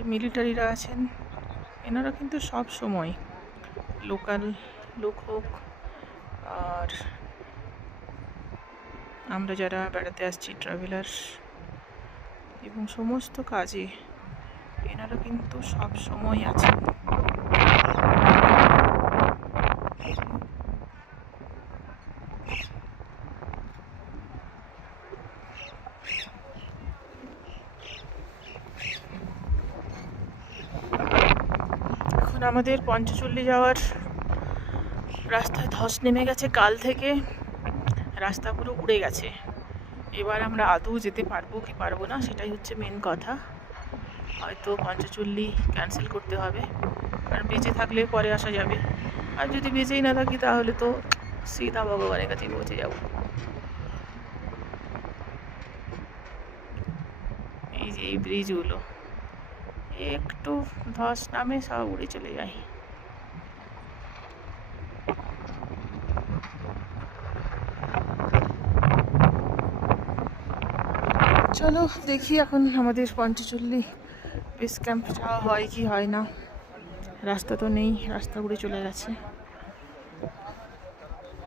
যে মিলিটারিরা আছেন এনারা কিন্তু সব সময় লোকাল লোক হোক আর আমরা যারা বেড়াতে আসছি ট্রাভেলার এবং সমস্ত কাজে এনারা কিন্তু সব সময় আছেন। এখন আমাদের পঞ্চচল্লি যাওয়ার রাস্তায় ধস নেমে গেছে কাল থেকে, রাস্তা পুরো উড়ে গেছে। এবার আমরা আদৌ যেতে পারবো কি পারবো না সেটাই হচ্ছে মেন কথা। হয়তো পঞ্চচল্লি ক্যান্সেল করতে হবে, কারণ বেঁচে থাকলে পরে আসা যাবে, আর যদি বেঁচেই না থাকি তাহলে তো সিধা ভগবানের কাছে পৌঁছে যাব। এই যে এই ব্রিজগুলো একটু ধস নামে সব উড়ে চলে যায়। চলো দেখি এখন আমাদের পঞ্চচল্লি বেস ক্যাম্প যাওয়া হয় কি হয় না। রাস্তা তো নেই, রাস্তা উড়ে চলে গেছে।